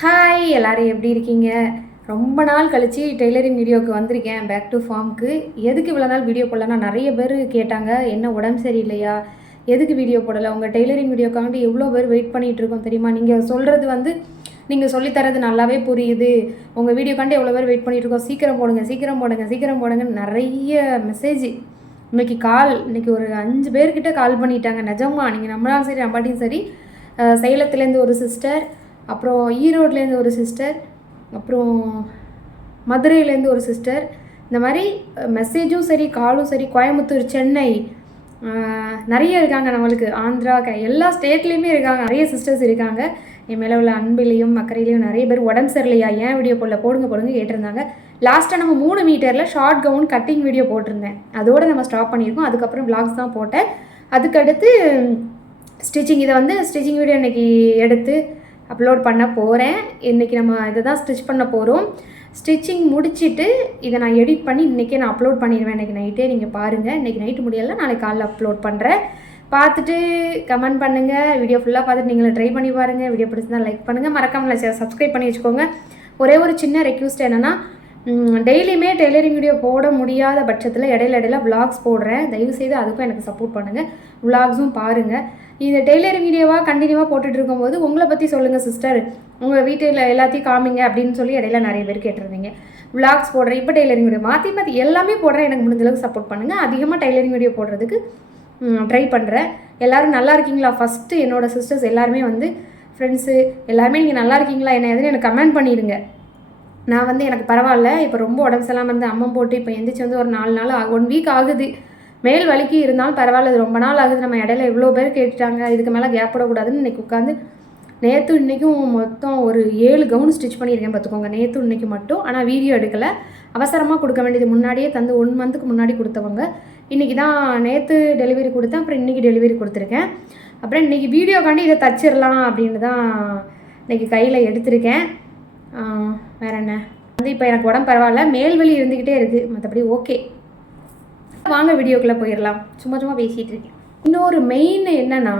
Hi எல்லாரும் எப்படி இருக்கீங்க? ரொம்ப நாள் கழிச்சு டெய்லரிங் வீடியோவுக்கு வந்திருக்கேன். பேக் டு ஃபார்முக்கு எதுக்கு இவ்வளோ நாள் வீடியோ போடலன்னா நிறைய பேர் கேட்டாங்க என்ன உடம்பு சரியில்லையா? எதுக்கு வீடியோ போடலை? உங்கள் டெய்லரிங் வீடியோக்காண்டி எவ்வளோ பேர் வெயிட் பண்ணிகிட்டு இருக்கோம் தெரியுமா? நீங்கள் சொல்கிறது வந்து நீங்கள் சொல்லித்தரது நல்லாவே புரியுது. உங்கள் வீடியோக்காண்டி எவ்வளோ பேர் வெயிட் பண்ணிகிட்டு இருக்கோம். சீக்கிரம் போடுங்க சீக்கிரம் போடுங்க சீக்கிரம் போடுங்க நிறைய மெசேஜ் இன்னைக்கு கால் இன்னைக்கு ஒரு அஞ்சு பேர்கிட்ட கால் பண்ணிட்டாங்க. நிஜமா நீங்கள் நம்மளாலும் சரி நம்பாட்டியும் சரி. சேலத்துலேருந்து ஒரு சிஸ்டர் அப்புறம் ஈரோட்லேருந்து ஒரு சிஸ்டர் அப்புறம் மதுரையிலேருந்து ஒரு சிஸ்டர் இந்த மாதிரி மெசேஜும் சரி காலும் சரி கோயம்புத்தூர் சென்னை நிறைய இருக்காங்க நம்மளுக்கு. ஆந்திரா க எல்லா ஸ்டேட்லேயுமே இருக்காங்க. நிறைய சிஸ்டர்ஸ் இருக்காங்க. என் மேலே உள்ள அன்பிலையும் அக்கறையிலையும் நிறைய பேர் உடம்பு சரியில்லையா? ஏன் வீடியோ போடல? போடுங்க போடுங்க கேட்டிருந்தாங்க. லாஸ்ட்டாக நம்ம மூணு மீட்டரில் ஷார்ட் கவுன் கட்டிங் வீடியோ போட்டிருந்தேன். அதோடு நம்ம ஸ்டாப் பண்ணியிருக்கோம். அதுக்கப்புறம் பிளாக்ஸ் தான் போட்டேன். அதுக்கடுத்து ஸ்டிச்சிங் இதை வந்து ஸ்டிச்சிங் வீடியோ இன்றைக்கி எடுத்து அப்லோட் பண்ண போகிறேன் இன்றைக்கி நம்ம இதை தான் ஸ்டிச் பண்ண போகிறோம் ஸ்டிச்சிங் முடிச்சிட்டு இதை நான் எடிட் பண்ணி இன்றைக்கே நான் அப்லோட் பண்ணிடுவேன். இன்றைக்கி நைட்டே நீங்கள் பாருங்கள் இன்றைக்கி நைட்டு முடியல நாளைக்கு காலைல அப்லோட் பண்ணுறேன் பார்த்துட்டு கமெண்ட் பண்ணுங்கள் வீடியோ ஃபுல்லாக பார்த்துட்டு நீங்களும் ட்ரை பண்ணி பாருங்கள் வீடியோ பிடிச்சிருந்தா லைக் பண்ணுங்கள் மறக்காமல் சப்ஸ்கிரைப் பண்ணி வச்சுக்கோங்க. ஒரே ஒரு சின்ன ரெக்யூஸ்ட் என்னென்னா டெய்லியுமே டெய்லரிங் வீடியோ போட முடியாத பட்சத்தில் இடையில இடையில vlogs போடுறேன். தயவுசெய்து அதுக்கும் எனக்கு சப்போர்ட் பண்ணுங்கள் vlogsம் பாருங்கள் இந்த டெய்லரிங் வீடியோவாக கண்டினியூவாக போட்டுட்டு இருக்கும்போது உங்களை பற்றி சொல்லுங்கள் சிஸ்டர் உங்கள் வீட்டில் எல்லாத்தையும் காமிங்க அப்படின்னு சொல்லி இடையில நிறைய பேர் கேட்டிருந்தீங்க. விளாக்ஸ் போடுறேன் இப்போ டெய்லரிங் வீடியோ மாற்றி மாற்றி எல்லாமே போடுறேன். எனக்கு முடிஞ்சளவுக்கு சப்போர்ட் பண்ணுங்கள் அதிகமாக டெய்லரிங் வீடியோ போடுறதுக்கு ட்ரை பண்ணுறேன் எல்லோரும் நல்லா இருக்கீங்களா? ஃபஸ்ட்டு என்னோட சிஸ்டர்ஸ் எல்லாருமே வந்து ஃப்ரெண்ட்ஸு எல்லாருமே நீங்கள் நல்லா இருக்கீங்களா? என்ன எதுன்னு எனக்கு கமெண்ட் பண்ணிடுங்க நான் வந்து எனக்கு பரவாயில்ல. இப்போ ரொம்ப உடம்பு சரியில்லாமல் வந்து அம்மம் போட்டு இப்போ எந்திரிச்சு வந்து ஒரு நாலு நாள் ஒன் வீக் ஆகுது. மேல் வலிக்கு இருந்தாலும் பரவாயில்ல இது ரொம்ப நாள் ஆகுது. நம்ம இடையில இவ்வளோ பேர் கேட்டுட்டாங்க இதுக்கு மேலே கேப் விடக்கூடாதுன்னு இன்னைக்கு உட்காந்து நேற்று இன்றைக்கும் மொத்தம் ஒரு ஏழு கவுன் ஸ்டிச் பண்ணியிருக்கேன் பார்த்துக்கோங்க. நேற்று இன்னைக்கு மட்டும் ஆனால் வீடியோ எடுக்கலை. அவசரமாக கொடுக்க வேண்டியது முன்னாடியே தந்து ஒன் மந்த்துக்கு முன்னாடி கொடுத்தவங்க. இன்றைக்கி தான் நேற்று டெலிவரி கொடுத்தேன் அப்புறம் இன்றைக்கி டெலிவரி கொடுத்துருக்கேன். அப்புறம் இன்றைக்கி வீடியோக்காண்டி இதை தச்சிடலாம் அப்படின்னு தான் இன்றைக்கி கையில் எடுத்திருக்கேன். வேற என்ன? வந்து இப்போ எனக்கு உடம்பு பரவாயில்ல மேல்வெளி இருந்துக்கிட்டே இருக்குது மற்றபடி ஓகே வாங்க வீடியோக்குள்ளே போயிடலாம் சும்மா சும்மா பேசிகிட்டு இருக்கேன். இன்னொரு மெயின் என்னென்னா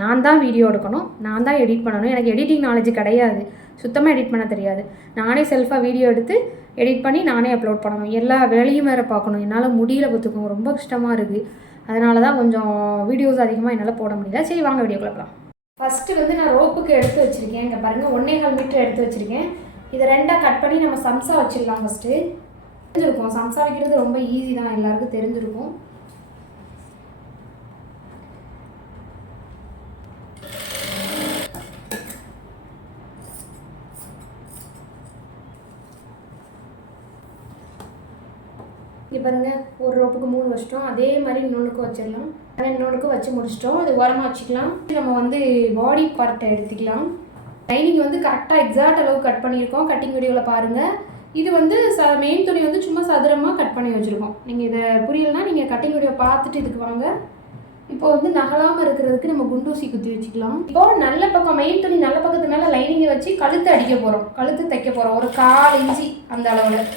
நான் தான் வீடியோ எடுக்கணும் நான் தான் எடிட் பண்ணணும். எனக்கு எடிட்டிங் நாலேஜ் கிடையாது. சுத்தமாக எடிட் பண்ண தெரியாது. நானே செல்ஃபாக வீடியோ எடுத்து எடிட் பண்ணி நானே அப்லோட் பண்ணணும். எல்லா வேலையும் வேறு பார்க்கணும். என்னால் முடியல பார்த்துக்கணும் ரொம்ப கஷ்டமாக இருக்குது அதனால தான் கொஞ்சம் வீடியோஸ் அதிகமாக என்னால் போட முடியல. சரி வாங்க வீடியோக்குள்ள போகலாம் ஃபஸ்ட்டு வந்து நான் ரோப்புக்கு எடுத்து வச்சுருக்கேன். இங்கே பாருங்கள் ஒன்றே கால் மீட்டர் எடுத்து வச்சுருக்கேன். இதை ரெண்டாக கட் பண்ணி நம்ம சம்சா வச்சிடலாம் ஃபஸ்ட்டு தெரிஞ்சிருக்கும். சம்சா வைக்கிறது ரொம்ப ஈஸி தான். எல்லாருக்கும் தெரிஞ்சிருக்கும். இங்கே பாருங்க. ஒரு ரோப்புக்கு மூணு வச்சிட்டோம். அதே மாதிரி இன்னொன்றுக்கு வச்சிடலாம். அதை இன்னொன்றுக்கு வச்சு முடிச்சிட்டோம். அது உரமாக வச்சுக்கலாம். நம்ம வந்து பாடி பார்ட்டை எடுத்துக்கலாம். லைனிங் வந்து கரெக்டாக எக்ஸாக்ட் அளவு கட் பண்ணியிருக்கோம். கட்டிங் வீடியோவில் பாருங்கள் இது வந்து ச மெயின் துணி வந்து சும்மா சதுரமாக கட் பண்ணி வச்சுருக்கோம். நீங்கள் இதை புரியலனா நீங்கள் கட்டிங் வீடியோ பார்த்துட்டு இதுக்கு வாங்க. இப்போ வந்து நகலாமல் இருக்கிறதுக்கு நம்ம குண்டூசி குத்தி வச்சுக்கலாம். இப்போ நல்ல பக்கம் மெயின் துணி நல்ல பக்கத்து மேலே லைனிங்கை வச்சு கழுத்து அடிக்க போகிறோம் கழுத்து தைக்க போகிறோம் ஒரு கால் இஞ்சி அந்த அளவில்.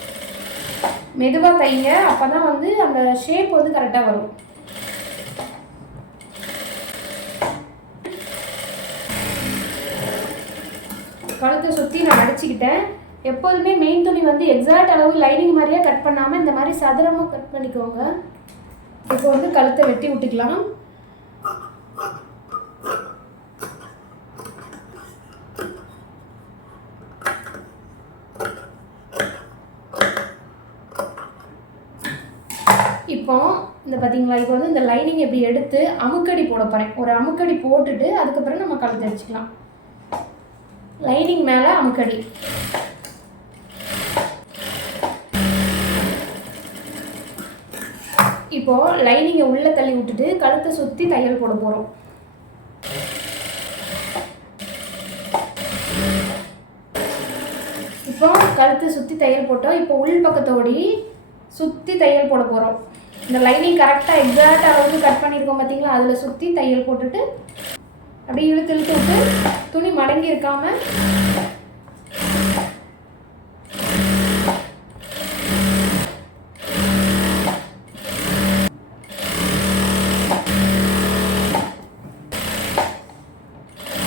மெதுவாக தைங்க அப்போ தான் வந்து அந்த ஷேப் வந்து கரெக்டாக வரும். கழுத்தை சுற்றி நான் அடிச்சுக்கிட்டேன். எப்போதுமே மெயின் துணி வந்து எக்ஸாக்ட் அளவு லைனிங் மாதிரியே கட் பண்ணாமல் இந்த மாதிரி சதுரமாக கட் பண்ணிக்கோங்க. இப்போ வந்து கழுத்தை வெட்டி விட்டுக்கலாம். இப்போ இந்த பார்த்தீங்களா இப்போ வந்து இந்த லைனிங் எப்படி எடுத்து அமுக்கடி போட போகிறேன் ஒரு அமுக்கடி போட்டுட்டு அதுக்கப்புறம் நம்ம கழுத்து அடிச்சுக்கலாம் லைனிங் மேலே அமுக்கடி. இப்போ லைனிங்கை உள்ளே தள்ளி விட்டுட்டு கழுத்தை சுற்றி தையல் போட போகிறோம் இப்போ கழுத்தை சுற்றி தையல் போட்டோம். இப்போ உள் பக்கத்தோடி சுற்றி தையல் போட போகிறோம் இந்த லைனிங் கரெக்டாக எக்ஸாக்ட் அளவுக்கு கட் பண்ணியிருக்கோம் பார்த்தீங்களா அதில் சுற்றி தையல் போட்டுட்டு அப்படியே இழுத்து இழுத்து விட்டு துணி மடங்கி இருக்காமல்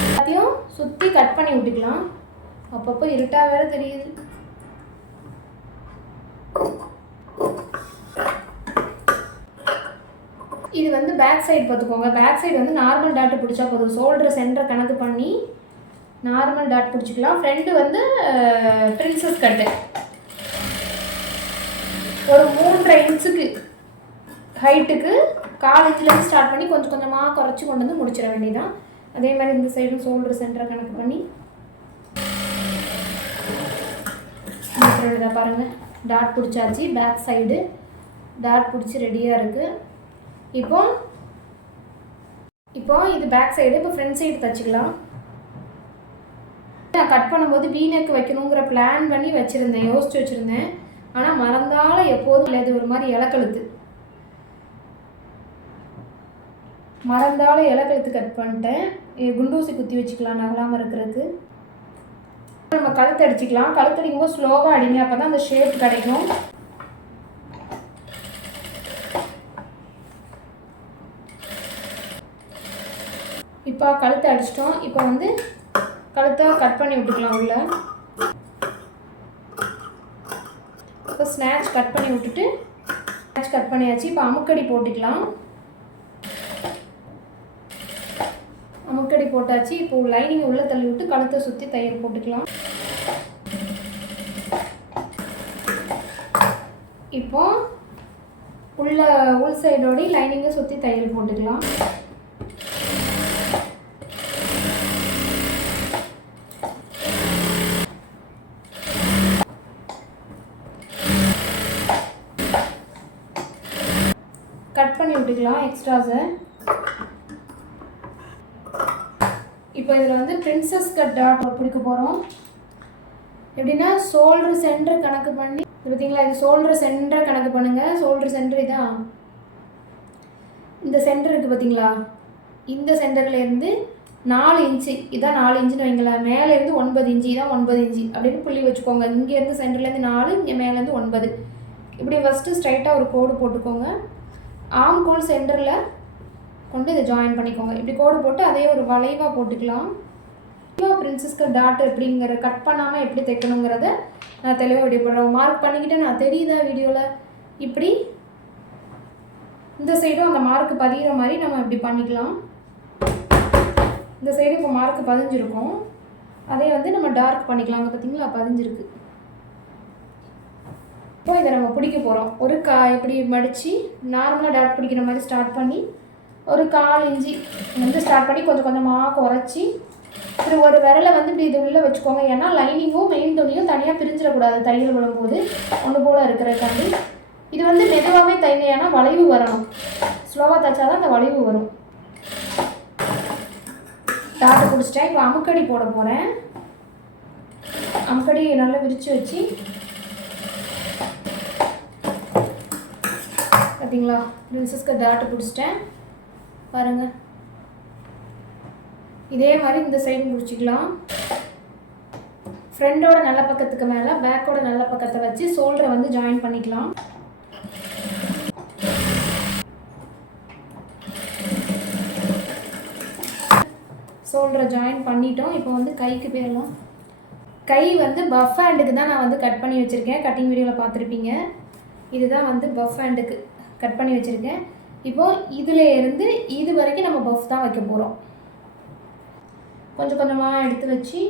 எல்லாத்தையும் சுற்றி கட் பண்ணி விட்டுக்கலாம் அப்பப்போ இருட்டாக வேற தெரியுது. இது வந்து பேக் சைடு பார்த்துக்கோங்க. பேக் சைடு வந்து நார்மல் டாட் பிடிச்சா போதும். ஷோல்டர் சென்டர் கணக்கு பண்ணி நார்மல் டாட் பிடிச்சிக்கலாம். ஃப்ரெண்டு வந்து பிரின்சஸ் கட்டு ஒரு மூன்றரை இன்ச்சுக்கு ஹைட்டுக்கு கால் இன்ச்லேருந்து ஸ்டார்ட் பண்ணி கொஞ்சம் கொஞ்சமாக குறைச்சி கொண்டு வந்து முடிச்சிட வேண்டியதான் அதே மாதிரி இந்த சைடும் ஷோல்டர் சென்டரை கணக்கு பண்ணி முடிச்சிட இதை பாருங்கள் டாட் பிடிச்சாச்சு. பேக் சைடு டாட் பிடிச்சி ரெடியாக இருக்குது இப்போ இப்போ இது பேக் சைடு இப்போ ஃப்ரண்ட் சைடு தச்சுக்கலாம். நான் கட் பண்ணும்போது வீனக்கு வைக்கணுங்கிற பிளான் பண்ணி வச்சுருந்தேன். யோசிச்சு வச்சுருந்தேன். ஆனால் மறந்தால எப்போதும் இல்லை இது ஒரு மாதிரி இலக்கழுத்து. மறந்தால இலக்கழுத்து கட் பண்ணிட்டேன். குண்டூசி குத்தி வச்சுக்கலாம். நகலாமல் இருக்கிறதுக்கு. நம்ம கழுத்து அடிச்சுக்கலாம். கழுத்து அடிக்கும்போது ஸ்லோவாக அடிங்க. அப்போ தான் அந்த ஷேப் கிடைக்கும். இப்போ கழுத்து அடிச்சிட்டோம். இப்போ வந்து கழுத்தை கட் பண்ணி விட்டுக்கலாம் உள்ள. இப்போ ஸ்நாச் கட் பண்ணி விட்டுட்டு ஸ்நாச் கட் பண்ணியாச்சு. இப்போ அமுக்கடி போட்டுக்கலாம். அமுக்கடி போட்டாச்சு. இப்போ லைனிங் உள்ளே தள்ளி விட்டு கழுத்தை சுற்றி தையல் போட்டுக்கலாம். இப்போ உள்ள உள் சைடோடி லைனிங்கை சுற்றி தையல் போட்டுக்கலாம். கட் பண்ணி விட்டுக்கலாம் எக்ஸ்ட்ராஸை இப்போ இதில் வந்து பிரின்சஸ் கட் டாட் பிடிக்க போகிறோம் எப்படின்னா ஷோல்டர் சென்டர் கணக்கு பண்ணி பார்த்தீங்களா இது சோல்டர் சென்டரை கணக்கு பண்ணுங்கள் சோல்டர் சென்டர் இதான் இந்த சென்டர் இருக்குது பார்த்தீங்களா இந்த சென்டர்லேருந்து நாலு இன்ச்சு இதான் நாலு இன்ச்சுன்னு வைங்களேன். மேலேருந்து ஒன்பது இன்ச்சு இதான் ஒன்பது இன்ச்சு அப்படின்னு புள்ளி வச்சுக்கோங்க. இங்கேருந்து சென்டர்லேருந்து நாலு இங்கே மேலேருந்து ஒன்பது. இப்படி ஃபஸ்ட்டு ஸ்ட்ரைட்டாக ஒரு கோடு போட்டுக்கோங்க. ஆம் கோல் சென்டரில் கொண்டு இதை ஜாயின் பண்ணிக்கோங்க. இப்படி கோடு போட்டு அதே ஒரு வளைவாக போட்டுக்கலாம். பிரின்சஸ்க்கு டாட் எப்படிங்கிற கட் பண்ணாமல் எப்படி தைக்கணுங்கிறத நான் தெளிவாக வீடியோ மார்க் பண்ணிக்கிட்டே நான் தெரியுதா வீடியோவில் இப்படி இந்த சைடும் அந்த மார்க் பதிகிற மாதிரி நம்ம இப்படி பண்ணிக்கலாம். இந்த சைடு இப்போ மார்க் பதிஞ்சிருக்கும். அதே வந்து நம்ம டார்க் பண்ணிக்கலாம் அங்கே பார்த்தீங்களா பதிஞ்சிருக்கு. இப்போ இதை நம்ம பிடிக்க போகிறோம் ஒரு கா இப்படி மடித்து நார்மலாக டார்க் பிடிக்கிற மாதிரி ஸ்டார்ட் பண்ணி ஒரு கால் இஞ்சி வந்து ஸ்டார்ட் பண்ணி கொஞ்சம் கொஞ்சமாக குறைச்சி இப்படி ஒரு விரலை வந்து இப்படி இது உள்ளே வச்சுக்கோங்க. ஏன்னா லைனிங்கும் மெயின் துணியும் தனியாக பிரிஞ்சிடக்கூடாது தையல் விழும்போது. ஒன்று போல் இருக்கிறதுக்காண்டி இது வந்து மெதுவாகவே தைங்க ஏன்னா வளைவு வரணும். ஸ்லோவாக தைச்சாதான் அந்த வளைவு வரும். டாட்டை பிடிச்சிட்டேன். இப்போ அமுக்கடி போட போகிறேன் அமுக்கடி நல்லா விரித்து வச்சு. பார்த்தீங்களா பிரின்சஸ்க்கு டாட்டு பிடிச்சிட்டேன். பாருங்கள் இதே மாதிரி இந்த சைடு முடிச்சுக்கலாம். ஃப்ரண்டோட நல்ல பக்கத்துக்கு மேலே பேக்கோட நல்ல பக்கத்தை வச்சு ஷோல்டரை வந்து ஜாயின் பண்ணிக்கலாம். ஷோல்டரை ஜாயின் பண்ணிட்டோம். இப்போ வந்து கைக்கு போயிடலாம். கை வந்து பஃப் ஹேண்டுக்கு தான் நான் வந்து கட் பண்ணி வச்சுருக்கேன். கட்டிங் வீடியோவில் பார்த்துருப்பீங்க. இதுதான் வந்து பஃப் ஹேண்டுக்கு கட் பண்ணி வச்சுருக்கேன். இப்போது இதில் இருந்து இது வரைக்கும் நம்ம பஃப் தான் வைக்க போகிறோம் கொஞ்சம் கொஞ்சமாக எடுத்து வச்சு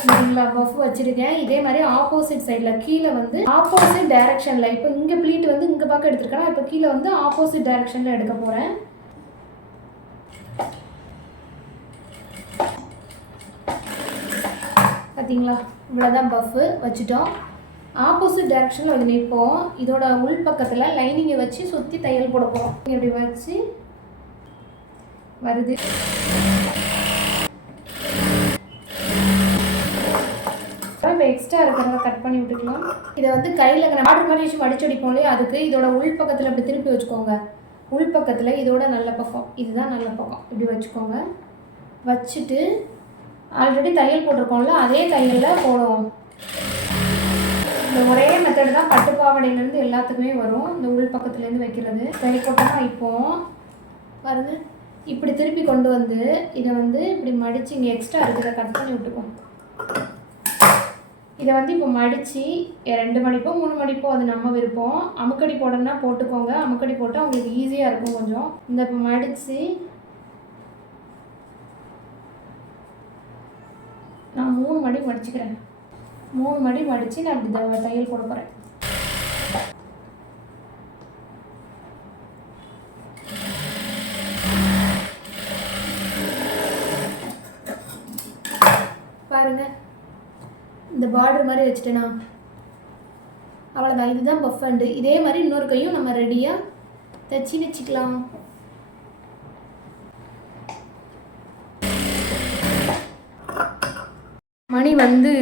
சரிங்களா பஃப் வச்சுருக்கேன். இதே மாதிரி ஆப்போசிட் சைடில் கீழே வந்து ஆப்போசிட் டைரக்ஷனில் இப்போ இங்கே ப்ளீட் வந்து இங்கே பக்கம் எடுத்துருக்கேன் இப்போ கீழே வந்து ஆப்போசிட் டைரக்ஷனில் எடுக்க போகிறேன் பார்த்தீங்களா இவ்வளோதான் பஃப்பு வச்சுட்டோம். ஆப்போசிட் டைரக்ஷனில் வந்து நிற்போம். இதோட உள் பக்கத்தில் லைனிங்கை வச்சு சுற்றி தையல் போட போகிறோம் இப்படி வச்சு வருது. இப்போ எக்ஸ்ட்ரா இருக்கிறத கட் பண்ணி விட்டுக்கலாம். இதை வந்து கையில் ஆர்டர் மாதிரி வச்சு மடிச்சடிப்போம் இல்லையா? அதுக்கு இதோட உள் பக்கத்தில் இப்படி திருப்பி வச்சுக்கோங்க. உள் பக்கத்தில் இதோட நல்ல பக்கம். இதுதான் நல்ல பக்கம். இப்படி வச்சுக்கோங்க. வச்சுட்டு ஆல்ரெடி தையல் போட்டிருக்கோம்ல அதே தையலில் போடுவோம். இந்த ஒரே மெத்தட் தான் பட்டு பாவடையிலேருந்து எல்லாத்துக்குமே வரும். இந்த உள் பக்கத்துலேருந்து வைக்கிறது. சரி போட்டோம்னா வைப்போம் பாருங்கள் இப்படி திருப்பி கொண்டு வந்து இதை வந்து இப்படி மடித்து இங்கே எக்ஸ்ட்ரா இருக்கிறத கட் பண்ணி விட்டுக்கோம் இதை வந்து இப்போ மடித்து ரெண்டு மணிப்போ மூணு மணிப்போ அது நம்ம விருப்பம். அமுக்கடி போடணும்னா போட்டுக்கோங்க. அமுக்கடி போட்டால் உங்களுக்கு ஈஸியாக இருக்கும் கொஞ்சம். இந்த இப்போ மடித்து நான் மூணு மடி மடிச்சுக்கிறேன். மூணு மடி மடித்து நான் இப்படி தையல் போட போகிறேன் பாருங்க இந்த பார்டர் மாதிரி வச்சுட்டேனா? அவ்வளோதான் இதுதான் பஃப் அண்டு இதே மாதிரி இன்னொரு கையும் நம்ம ரெடியாக தைச்சி வச்சுக்கலாம். மணி வந்து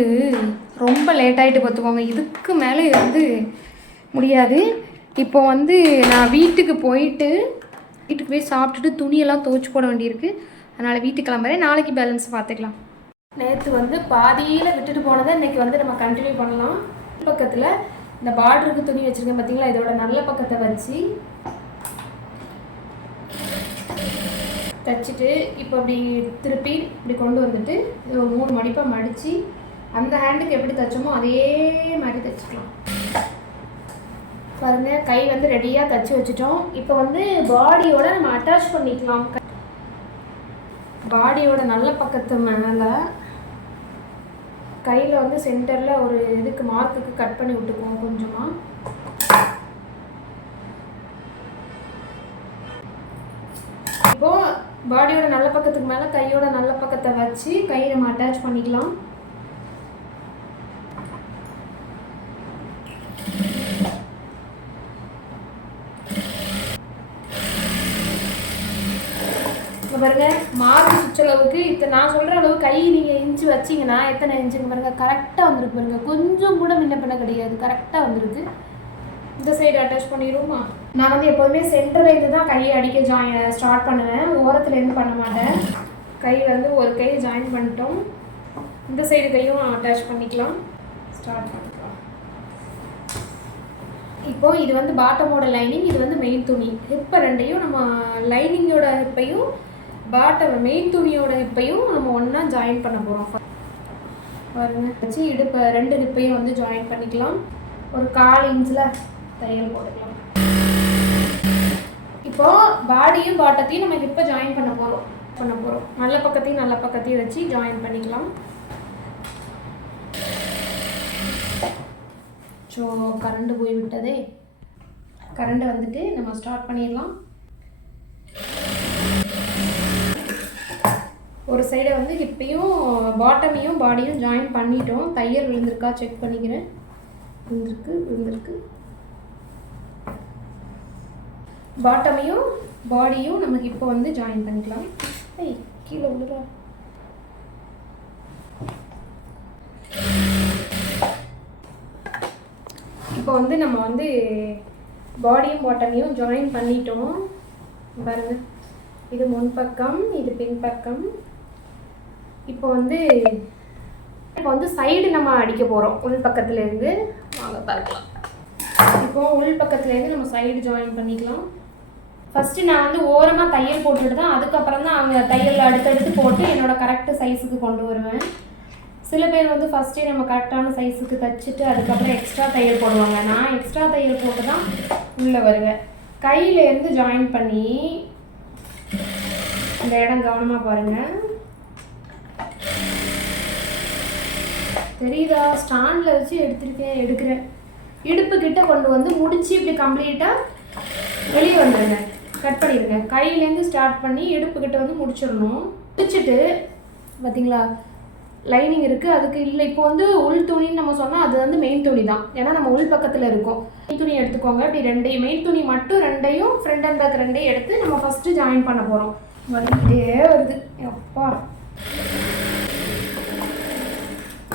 ரொம்ப லேட் ஆகிட்டு பார்த்துக்கோங்க. இதுக்கு மேலே வந்து முடியாது. இப்போ வந்து நான் வீட்டுக்கு போயிட்டு வீட்டுக்கு போய் சாப்பிட்டுட்டு துணியெல்லாம் துவச்சி போட வேண்டியிருக்கு. அதனால் வீட்டுக்கு கிளம்புறேன். நாளைக்கு பேலன்ஸ் பார்த்துக்கலாம். நேற்று வந்து பாதியில் விட்டுட்டு போனதை இன்னைக்கு வந்து நம்ம கண்டினியூ பண்ணலாம். பக்கத்தில் இந்த பார்டருக்கு துணி வச்சுருக்கேன் பார்த்தீங்களா இதோட நல்ல பக்கத்தை வச்சு தைச்சிட்டு இப்போ இப்படி திருப்பி இப்படி கொண்டு வந்துட்டு இது ஒரு மூணு மடிப்பாக மடித்து அந்த ஹேண்டுக்கு எப்படி தைச்சோமோ அதே மாதிரி தைச்சிக்கலாம். பாருங்க கை வந்து ரெடியாக தைச்சி வச்சுட்டோம். இப்போ வந்து பாடியோட நம்ம அட்டாச் பண்ணிக்கலாம். பாடியோட நல்ல பக்கத்து மேலே கையில் வந்து சென்டரில் ஒரு இதுக்கு மார்க்குக்கு கட் பண்ணி விட்டுக்குவோம் கொஞ்சமாக இப்போது பாடியோட நல்ல பக்கத்துக்கு மேலே கையோட நல்ல பக்கத்தை வச்சு கை நம்ம அட்டாச் பண்ணிக்கலாம். பாருங்க. மார்க் சுற்றளவுக்கு இத்தனை நான் சொல்கிற அளவு கை நீங்கள் இன்ச்சு வச்சிங்கன்னா எத்தனை இன்ச்சுங்க பாருங்க. கரெக்டாக வந்திருக்கு பாருங்க. கொஞ்சம் கூட முன்ன பண்ண கிடையாது. கரெக்டாக வந்திருக்கு. இந்த சைடு அட்டாச் பண்ணிடுவோமா? நான் வந்து எப்போதுமே சென்டர்லேருந்து தான் கையை அடிக்க ஜாயின் ஸ்டார்ட் பண்ணுவேன். ஓரத்துலேருந்து பண்ண மாட்டேன். கை வந்து ஒரு கை ஜாயின் பண்ணிட்டோம். இந்த சைடு கையும் அட்டாச் பண்ணிக்கலாம். ஸ்டார்ட் பண்ணிக்கலாம். இப்போ இது வந்து பாட்டமோட லைனிங் இது வந்து மெயின் துணி. ஹிப்பை ரெண்டையும் நம்ம லைனிங்கோட ஹிப்பையும் பாட்டம் மெயின் துணியோட ஹிப்பையும் நம்ம ஒன்றா ஜாயின் பண்ண போகிறோம் பாருங்க. வச்சு இடுப்பை ரெண்டு நிப்பையும் வந்து ஜாயின் பண்ணிக்கலாம். ஒரு கால் இன்ச்சில் தையல் போட்டுக்கலாம். இப்போ பாடியும் பாட்டத்தையும் நம்ம இப்போ ஜாயின் பண்ண போகிறோம் பண்ண போகிறோம் நல்ல பக்கத்தையும் நல்ல பக்கத்தையும் வச்சு ஜாயின் பண்ணிக்கலாம். ஸோ கரண்ட் போய் விட்டதே கரண்ட் வந்துட்டு நம்ம ஸ்டார்ட் பண்ணிடலாம். ஒரு சைடை வந்து ஹிப்பையும் பாட்டமையும் பாடியும் ஜாயின் பண்ணிட்டோம். தையல் விழுந்திருக்கா? செக் பண்ணிக்கிறேன். விழுந்திருக்கு விழுந்திருக்கு. பாட்டமையும் பாடியும் நமக்கு இப்போ வந்து ஜாயின் பண்ணிக்கலாம். ஐய் கீழே விழுறா. இப்போ வந்து நம்ம வந்து பாடியும் பாட்டமையும் ஜாயின் பண்ணிட்டோம். பாருங்க. இது முன்பக்கம் இது பின் பக்கம் இப்போ வந்து இப்போ வந்து சைடு நம்ம அடிக்க போகிறோம் உள் பக்கத்துலேருந்து வாங்க பார்க்கலாம். இப்போ உள் பக்கத்துலேருந்து நம்ம சைடு ஜாயின் பண்ணிக்கலாம். ஃபஸ்ட்டு நான் வந்து ஓரமாக தையல் போட்டுட்டு தான் அதுக்கப்புறம் தான் அங்கே தையல் அடுத்தடுத்து போட்டு என்னோடய கரெக்ட் சைஸுக்கு கொண்டு வருவேன். சில பேர் வந்து ஃபஸ்ட்டே நம்ம கரெக்டான சைஸுக்கு தைச்சிட்டு அதுக்கப்புறம் எக்ஸ்ட்ரா தையல் போடுவாங்க. நான் எக்ஸ்ட்ரா தையல் போட்டு தான் உள்ளே வருவேன். கையில இருந்து ஜாயின் பண்ணி இந்த இடம் கவனமாக பாருங்கள் தெரியுதா? ஸ்டாண்டில் வச்சு எடுத்திருக்கேன் எடுக்கிறேன். இடுப்பு கிட்ட கொண்டு வந்து முடிச்சு இப்படி கம்ப்ளீட்டாக வெளியே வந்துடுங்க கட் பண்ணிடுங்க. கையிலேருந்து ஸ்டார்ட் பண்ணி இடுப்பு கிட்ட வந்து முடிச்சிடணும். முடிச்சிட்டு பார்த்தீங்களா லைனிங் இருக்குது அதுக்கு இல்லை இப்போ வந்து உள் துணின்னு நம்ம சொன்னால் அது வந்து மெயின் துணி தான். ஏன்னா நம்ம உள் பக்கத்தில் இருக்கோம். மெயின் துணி எடுத்துக்கோங்க. இப்படி ரெண்டையும் மெயின் துணி மட்டும் ரெண்டையும் ஃப்ரண்ட் அண்ட் பேக் ரெண்டையும் எடுத்து நம்ம ஃபஸ்ட்டு ஜாயின் பண்ண போகிறோம் வந்துட்டே வருது. அப்பா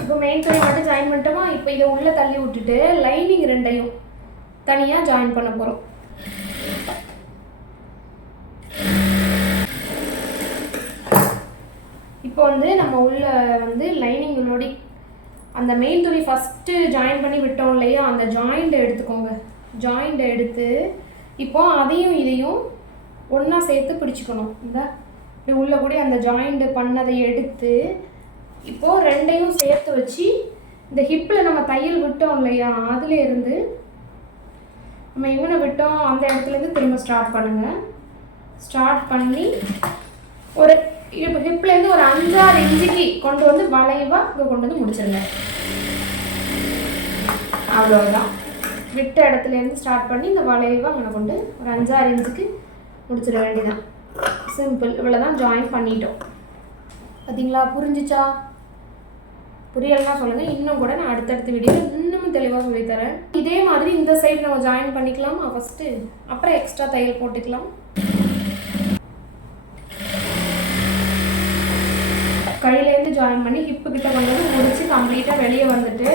இப்போ மெயின் துணி மட்டும் ஜாயின் பண்ணிட்டோமா? இப்போ இதை உள்ளே தள்ளி விட்டுட்டு லைனிங் ரெண்டையும் தனியாக ஜாயின் பண்ண போகிறோம் இப்போ வந்து நம்ம உள்ள வந்து லைனிங் முன்னாடி அந்த மெயின் துணி ஃபஸ்ட்டு ஜாயின் பண்ணி விட்டோம் இல்லையா? அந்த ஜாயிண்ட்டை எடுத்துக்கோங்க. ஜாயிண்ட்டை எடுத்து இப்போ அதையும் இதையும் ஒன்றா சேர்த்து பிடிச்சிக்கணும். இந்த இப்படி உள்ள கூட அந்த ஜாயிண்ட் பண்ணதை எடுத்து இப்போது ரெண்டையும் சேர்த்து வச்சு இந்த ஹிப்பில் நம்ம தையல் விட்டோம் இல்லையா அதுல இருந்து நம்ம இவனை விட்டோம். அந்த இடத்துலேருந்து திரும்ப ஸ்டார்ட் பண்ணுங்கள் ஸ்டார்ட் பண்ணி ஒரு இப்போ ஹிப்லேருந்து ஒரு அஞ்சாறு இன்ச்சுக்கு கொண்டு வந்து வளைவாக இங்கே கொண்டு வந்து முடிச்சிருங்க. அவ்வளோதான் விட்ட இடத்துலேருந்து ஸ்டார்ட் பண்ணி இந்த வளைவாக அங்கே கொண்டு ஒரு அஞ்சாறு இன்ச்சுக்கு முடிச்சிட வேண்டியதான் சிம்பிள் இவ்வளோ தான் ஜாயின் பண்ணிட்டோம். பார்த்தீங்களா புரிஞ்சிச்சா? புரியலன்னா சொல்லுங்கள் இன்னும் கூட நான் அடுத்தடுத்த வீடியோவில் இன்னமும் தெளிவாக சொல்லித்தரேன். இதே மாதிரி இந்த சைடு நம்ம ஜாயின் பண்ணிக்கலாமா ஃபஸ்ட்டு அப்புறம் எக்ஸ்ட்ரா தையல் போட்டுக்கலாம். கையிலேருந்து ஜாயின் பண்ணி ஹிப்பு கிட்ட கொண்டு வந்து முடிச்சு கம்ப்ளீட்டாக வெளியே வந்துட்டு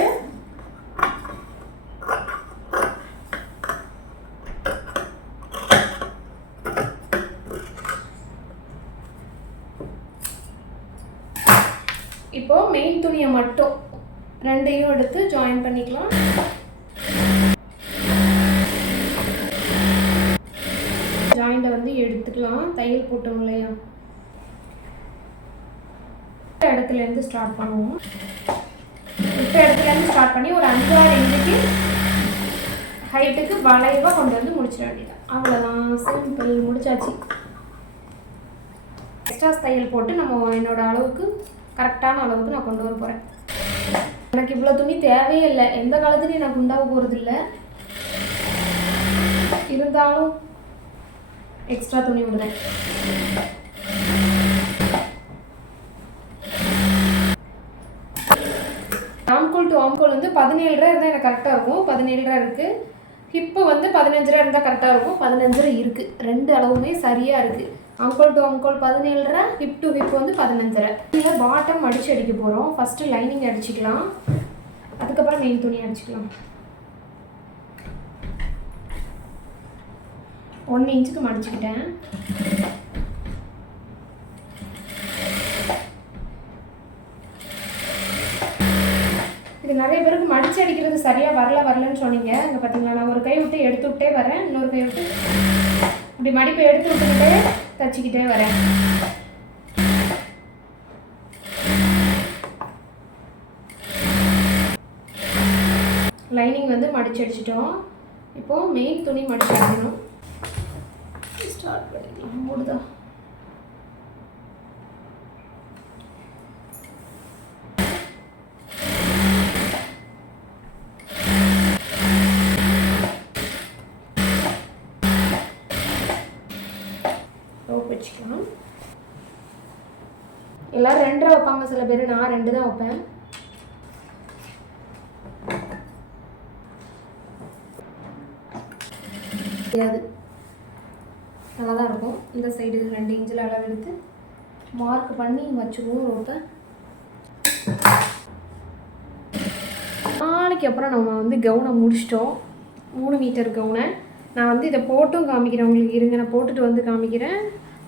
இப்போ மெயின் துணியை மட்டும் ரெண்டையும் எடுத்து ஜாயின் பண்ணிக்கலாம். ஜாயிண்டை வந்து எடுத்துக்கலாம். தையல் போட்டோம் இல்லையா? இடத்துலேருந்து இடத்துல இருந்து ஸ்டார்ட் பண்ணுவோம். இந்த இடத்துலேருந்து ஸ்டார்ட் பண்ணி ஒரு அஞ்சாறு இன்றைக்கு ஹைட்டுக்கு வளைவாக கொண்டு வந்து முடிச்சிட வேண்டியது அவ்வளோதான் சிம்பிள் முடிச்சாச்சு. எக்ஸ்ட்ரா தையல் போட்டு நம்ம என்னோட அளவுக்கு கரெக்டான அளவுக்கு நான் கொண்டு வர போகிறேன் எனக்கு இவ்வளோ துணி தேவையே இல்லை. எந்த காலத்துலையும் நான் குண்டாக போகிறதில்ல இருந்தாலும் எக்ஸ்ட்ரா துணி விடுறேன். ஆம்கோல் டு ஆம்கோல் வந்து பதினேழு ரூபா இருந்தால் எனக்கு கரெக்டாக இருக்கும். பதினேழு ரூபா இருக்குது ஹிப்பு வந்து பதினஞ்சு ரூபா இருந்தால் கரெக்டாக இருக்கும். பதினஞ்சு ரூபா இருக்குது ரெண்டு அளவுமே சரியாக இருக்குது அங்கோல் டு அங்கோல் பதினேழரை ஹிப் டு ஹிப் வந்து பதினஞ்சரை. ரூபா இதில் பாட்டம் அடித்து அடிக்க போகிறோம் ஃபஸ்ட்டு லைனிங் அடிச்சுக்கலாம். அதுக்கப்புறம் மெயின் துணி அடிச்சுக்கலாம். ஒன்று இன்ச்சுக்கு மடிச்சுக்கிட்டேன். இது நிறைய பேருக்கு மடிச்சு அடிக்கிறது சரியாக வரல வரலன்னு சொன்னீங்க. இங்கே பார்த்தீங்களா நான் ஒரு கை விட்டு எடுத்து விட்டே வரேன். இன்னொரு கை விட்டு இப்படி மடிப்பை எடுத்து விட்டுக்கிட்டே தச்சுக்கிட்டே வரேன். லைனிங் வந்து மடிச்சு அடிச்சிட்டோம். இப்போது மெயின் துணி மடிச்சு அடிக்கணும். ஸ்டார்ட் பண்ணிக்கலாம் மூடுதான் ரோப் வச்சுக்கலாம் எல்லாரும் ரெண்டரை வைப்பாங்க சில பேர். நான் ரெண்டு தான் வைப்பேன். தெரியாது. நல்லா தான் இருக்கும். இந்த சைடு ரெண்டு இன்ச்சில் அளவு எடுத்து மார்க் பண்ணி வச்சுக்குவோம் ரோப்பை நாளைக்கு அப்புறம் நம்ம வந்து கவுனை முடிச்சிட்டோம். மூணு மீட்டர் கவுனை. நான் வந்து இதை போட்டும் காமிக்கிறேன். உங்களுக்கு இருங்க நான் போட்டுட்டு வந்து காமிக்கிறேன்.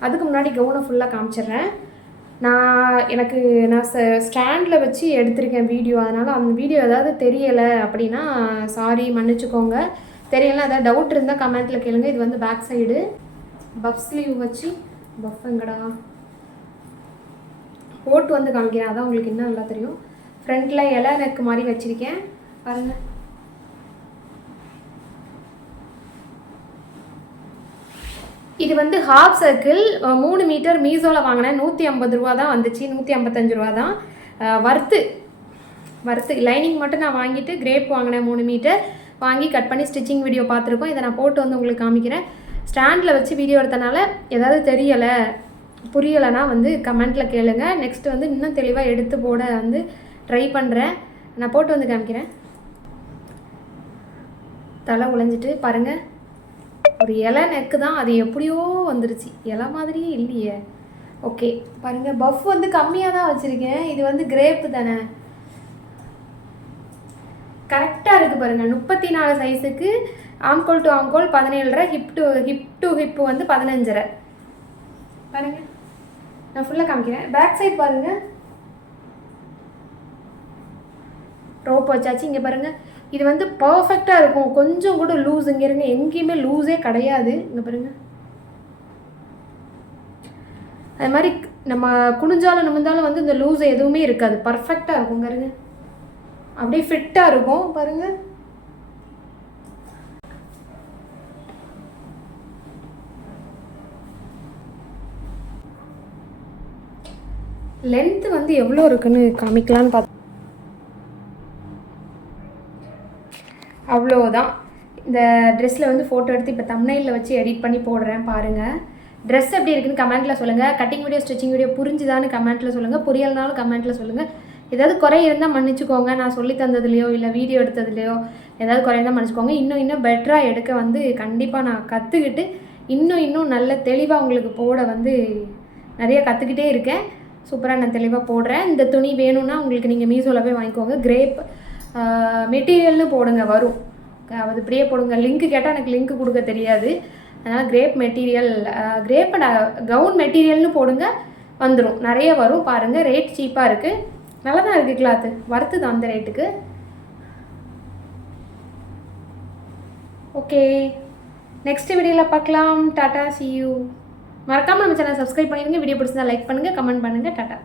அதுக்கு முன்னாடி கவுனை ஃபுல்லாக காமிச்சிடுறேன். நான் எனக்கு நான் ஸ்டாண்டில் வச்சு எடுத்திருக்கேன் வீடியோ அதனால் அந்த வீடியோ ஏதாவது தெரியலை அப்படின்னா சாரி மன்னிச்சுக்கோங்க. தெரியல ஏதாவது டவுட் இருந்தால் கமெண்ட்டில் கேளுங்க. இது வந்து பேக் சைடு பஃப் ஸ்லீவ் வச்சு பஃப்ங்கடா போட்டு வந்து காமிக்கிறேன். அதான் உங்களுக்கு இன்னும் நல்லா தெரியும். ஃப்ரண்ட்டில் இலை நெக்கு மாதிரி வச்சுருக்கேன். பாருங்கள் இது வந்து ஹாஃப் சர்க்கிள் மூணு மீட்டர் மீசோவில் வாங்கினேன். நூற்றி ஐம்பது ரூபா தான் வந்துச்சு. நூற்றி ஐம்பத்தஞ்சு ரூபா தான் வர்த்து வர்த்து லைனிங் மட்டும் நான் வாங்கிட்டு கிரேப் வாங்கினேன் மூணு மீட்டர் வாங்கி கட் பண்ணி ஸ்டிச்சிங் வீடியோ பார்த்துருக்கோம். இதை நான் போட்டு வந்து உங்களுக்கு காமிக்கிறேன். ஸ்டாண்டில் வச்சு வீடியோ எடுத்தனால ஏதாவது தெரியலை புரியலைன்னா வந்து கமெண்ட்டில் கேளுங்க. நெக்ஸ்ட் வந்து இன்னும் தெளிவாக எடுத்து போட வந்து ட்ரை பண்ணுறேன் நான் போட்டு வந்து காமிக்கிறேன். தலை உழைஞ்சிட்டு பாருங்கள் ஒரு இலை நெக்கு தான் அது எப்படியோ வந்துருச்சு. இலை மாதிரியே இல்லையே. ஓகே பாருங்கள் பஃப் வந்து கம்மியாக தான் வச்சுருக்கேன். இது வந்து கிரேப்பு தானே. கரெக்டாக இருக்குது பாருங்கள் முப்பத்தி நாலு சைஸுக்கு ஆம்கோல் to ஆம்கோல் பதினேழரை hip to hip to hip வந்து பதினஞ்சரை. பாருங்கள் நான் ஃபுல்லாக காமிக்கிறேன். பேக் சைட் பாருங்கள் ரோப் வச்சாச்சு இங்கே பாருங்கள் இது வந்து பர்ஃபெக்டாக இருக்கும். கொஞ்சம் கூட லூஸ் இங்கே இருங்க. எங்கேயுமே லூஸே கிடையாது. இங்கே பாருங்கள் அது மாதிரி நம்ம குனிஞ்சாலும் நிமிந்தாலும் வந்து இந்த லூஸ் எதுவுமே இருக்காது. பர்ஃபெக்டாக இருக்கும். பாருங்க. அப்படியே ஃபிட்டாக இருக்கும். பாருங்கள் லென்த்து வந்து எவ்வளோ இருக்குன்னு காமிக்கலான்னு பார்த்து அவ்வளோதான் இந்த ட்ரெஸ்ஸில் வந்து ஃபோட்டோ எடுத்து இப்போ தம்னையில் வச்சு எடிட் பண்ணி போடுறேன் பாருங்கள் ட்ரெஸ் எப்படி இருக்குன்னு கமெண்ட்டில் சொல்லுங்கள் கட்டிங் வீடியோ ஸ்டிச்சிங் வீடியோ புரிஞ்சுதான்னு கமெண்ட்டில் சொல்லுங்கள் புரியலனாலும் கமெண்ட்டில் சொல்லுங்கள் ஏதாவது குறை இருந்தால் மன்னிச்சுக்கோங்க. நான் சொல்லி தந்ததுலையோ இல்லை வீடியோ எடுத்ததுலையோ ஏதாவது குறை இருந்தால் மன்னிச்சுக்கோங்க. இன்னும் இன்னும் பெட்டராக எடுக்க வந்து கண்டிப்பாக நான் கற்றுக்கிட்டு இன்னும் இன்னும் நல்ல தெளிவாக உங்களுக்கு போட வந்து நிறைய கற்றுக்கிட்டே இருக்கேன். சூப்பராக நான் தெளிவாக போடுறேன். இந்த துணி வேணும்னா உங்களுக்கு நீங்கள் மீஷோவில் போய் வாங்கிக்கோங்க. கிரேப் மெட்டீரியல்னு போடுங்க வரும். அது இப்படியே போடுங்க. லிங்க் கேட்டால் எனக்கு லிங்க் கொடுக்க தெரியாது. அதனால் கிரேப் மெட்டீரியல் கிரேப் கவுன் மெட்டீரியல்னு போடுங்க வந்துடும் நிறைய வரும். பாருங்கள் ரேட் சீப்பாக இருக்குது நல்லா தான் இருக்குது கிளாத்து வருத்துது அந்த ரேட்டுக்கு ஓகே நெக்ஸ்ட் வீடியோவில் பார்க்கலாம். டாட்டா சி யூ மறக்காமல் நம்ம சேனல் சப்ஸ்கிரைப் பண்ணிடுங்க. வீடியோ பிடிச்சிருந்தா லைக் பண்ணுங்கள் கமெண்ட் பண்ணுங்கள் டாட்டா.